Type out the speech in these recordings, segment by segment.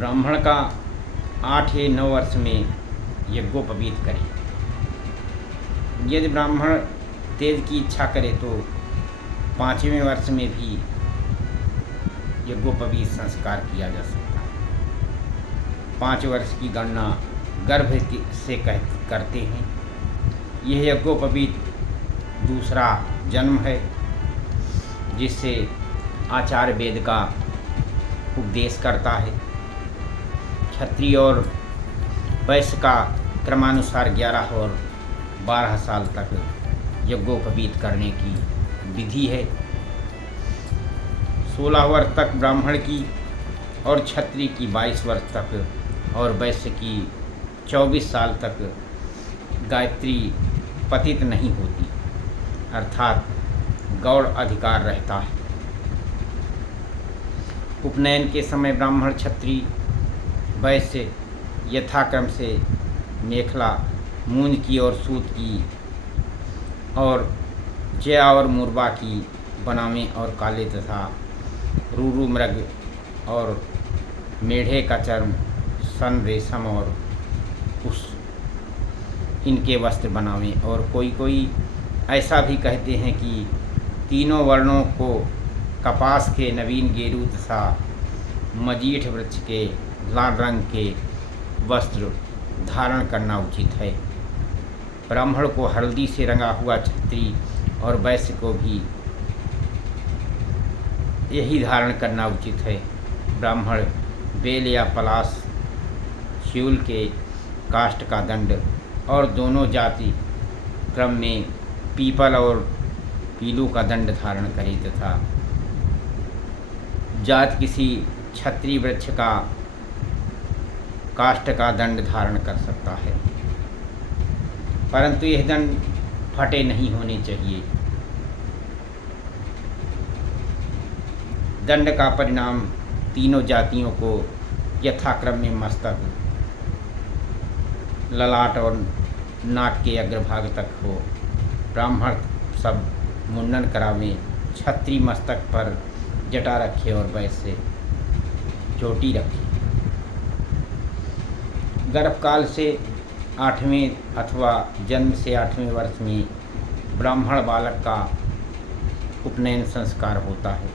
ब्राह्मण का 8 या 9 वर्ष में यज्ञोपवीत करे। यदि ब्राह्मण तेज की इच्छा करे तो 5वें वर्ष में भी यज्ञोपवीत संस्कार किया जा सकता है। 5 वर्ष की गणना गर्भ से करते हैं। यह यज्ञोपवीत दूसरा जन्म है, जिससे आचार्य वेद का उपदेश करता है। क्षत्रिय और वैश्य का क्रमानुसार 11 और 12 साल तक यज्ञोपवीत करने की विधि है। 16 वर्ष तक ब्राह्मण की और क्षत्रिय की 22 वर्ष तक और वैश्य की 24 साल तक गायत्री पतित नहीं होती, अर्थात गौड़ अधिकार रहता है। उपनयन के समय ब्राह्मण क्षत्रिय वैश्य यथाक्रम से मेखला मूंज की और सूत की और जया और मुरबा की बनावे और काले तथा रूरू मृग और मेढ़े का चर्म, सन, रेशम और उस इनके वस्त्र बनावे। और कोई ऐसा भी कहते हैं कि तीनों वर्णों को कपास के नवीन गेरू तथा मजीठ वृक्ष के लाल रंग के वस्त्र धारण करना उचित है। ब्राह्मण को हल्दी से रंगा हुआ छत्री और वैश्य को भी यही धारण करना उचित है। ब्राह्मण बेल या पलाश, शिउल के काष्ठ का दंड और दोनों जाति क्रम में पीपल और पीलू का दंड धारण करे तथा जात किसी क्षत्रिय वृक्ष का काष्ठ का दंड धारण कर सकता है, परंतु यह दंड फटे नहीं होने चाहिए। दंड का परिणाम तीनों जातियों को यथाक्रम में मस्तक, ललाट और नाक के अग्रभाग तक हो। ब्राह्मण सब मुंडन करावें, क्षत्रिय मस्तक पर जटा रखे और वैश्य चोटी रखे। गर्भकाल से 8वें अथवा जन्म से 8वें वर्ष में ब्राह्मण बालक का उपनयन संस्कार होता है।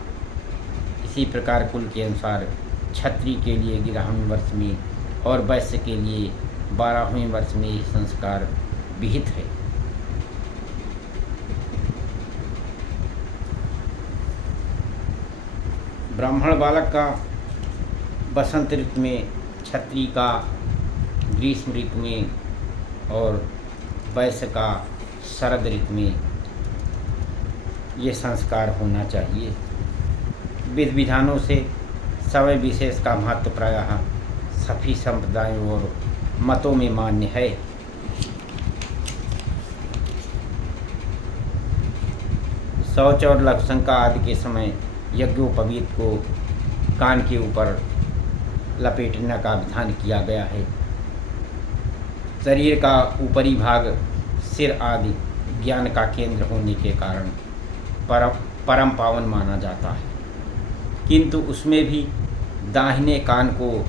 इसी प्रकार कुल के अनुसार क्षत्रिय के लिए 11वें वर्ष में और वैश्य के लिए 12वें वर्ष में यह संस्कार विहित है। ब्राह्मण बालक का बसंत ऋतु में, क्षत्रिय का ग्रीष्म ऋतु में और वैश्य का शरद ऋतु में ये संस्कार होना चाहिए। विधि विधानों से समय विशेष का महत्व प्रायः सभी संप्रदायों और मतों में मान्य है। शौच और लघुशंका आदि के समय यज्ञोपवीत को कान के ऊपर लपेटने का विधान किया गया है। शरीर का ऊपरी भाग सिर आदि ज्ञान का केंद्र होने के कारण परम पावन माना जाता है, किंतु उसमें भी दाहिने कान को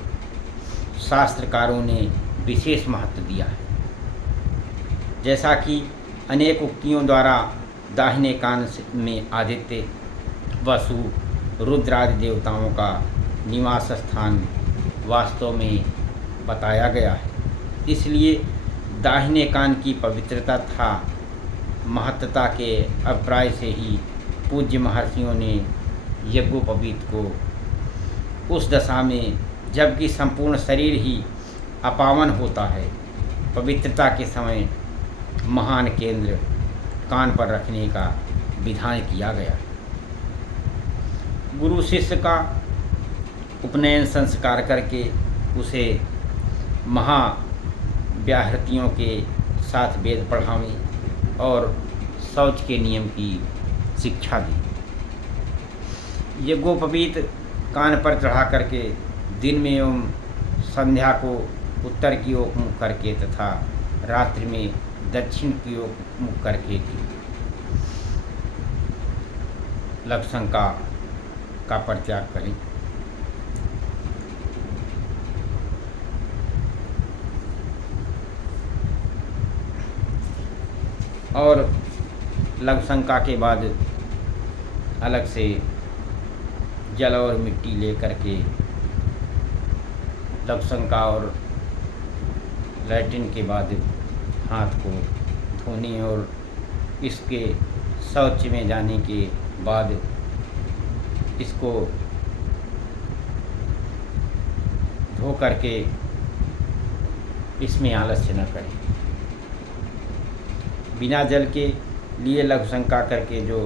शास्त्रकारों ने विशेष महत्व दिया है। जैसा कि अनेक उक्तियों द्वारा दाहिने कान में आदित्य, वसु, रुद्र आदि देवताओं का निवास स्थान वास्तव में बताया गया है। इसलिए दाहिने कान की पवित्रता तथा महत्ता के अभिप्राय से ही पूज्य महर्षियों ने यज्ञोपवीत को उस दशा में जबकि संपूर्ण शरीर ही अपावन होता है, पवित्रता के समय महान केंद्र कान पर रखने का विधान किया गया। गुरु शिष्य का उपनयन संस्कार करके उसे महाव्याहृतियों के साथ वेद पढ़ावें और शौच के नियम की शिक्षा दी। यज्ञोपवीत कान पर चढ़ा करके दिन में एवं संध्या को उत्तर की ओर मुख करके तथा रात्रि में दक्षिण की ओर मुख करके थी। लघुशंका का परित्याग करें। और लघुशंका के बाद अलग से जल और मिट्टी ले करके लघुशंका और लैट्रिन के बाद हाथ को धोने और इसके शौच में जाने के बाद इसको धो करके इसमें आलस्य न करें। बिना जल के लिए लघुशंका करके जो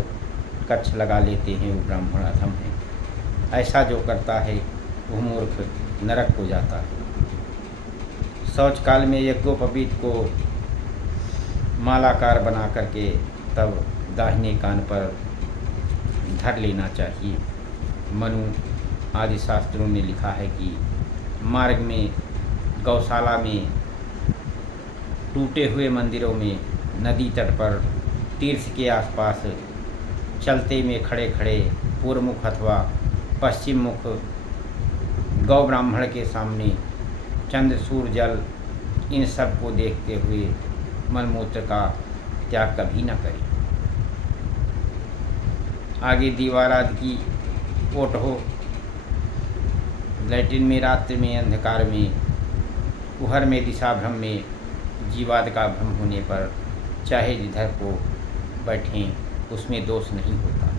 कच्छ लगा लेते हैं वो ब्राह्मण अधम है। ऐसा जो करता है वो मूर्ख नरक को जाता है। शौच काल में यज्ञोपवीत को मालाकार बना करके तब दाहिने कान पर धर लेना चाहिए। मनु आदि शास्त्रों ने लिखा है कि मार्ग में, गौशाला में, टूटे हुए मंदिरों में, नदी तट पर, तीर्थ के आसपास चलते में खड़े खड़े पूर्व मुख अथवा पश्चिम मुख गौ ब्राह्मण के सामने चंद्र सूर्य जल इन सब को देखते हुए मलमूत्र का त्याग कभी न करें। आगे दीवार आदि की ओट हो, लैट्रिन में रात्रि में अंधकार में, कुहर में दिशा भ्रम में, जीवाद का भ्रम होने पर चाहे जिधर को बैठें उसमें दोष नहीं होता।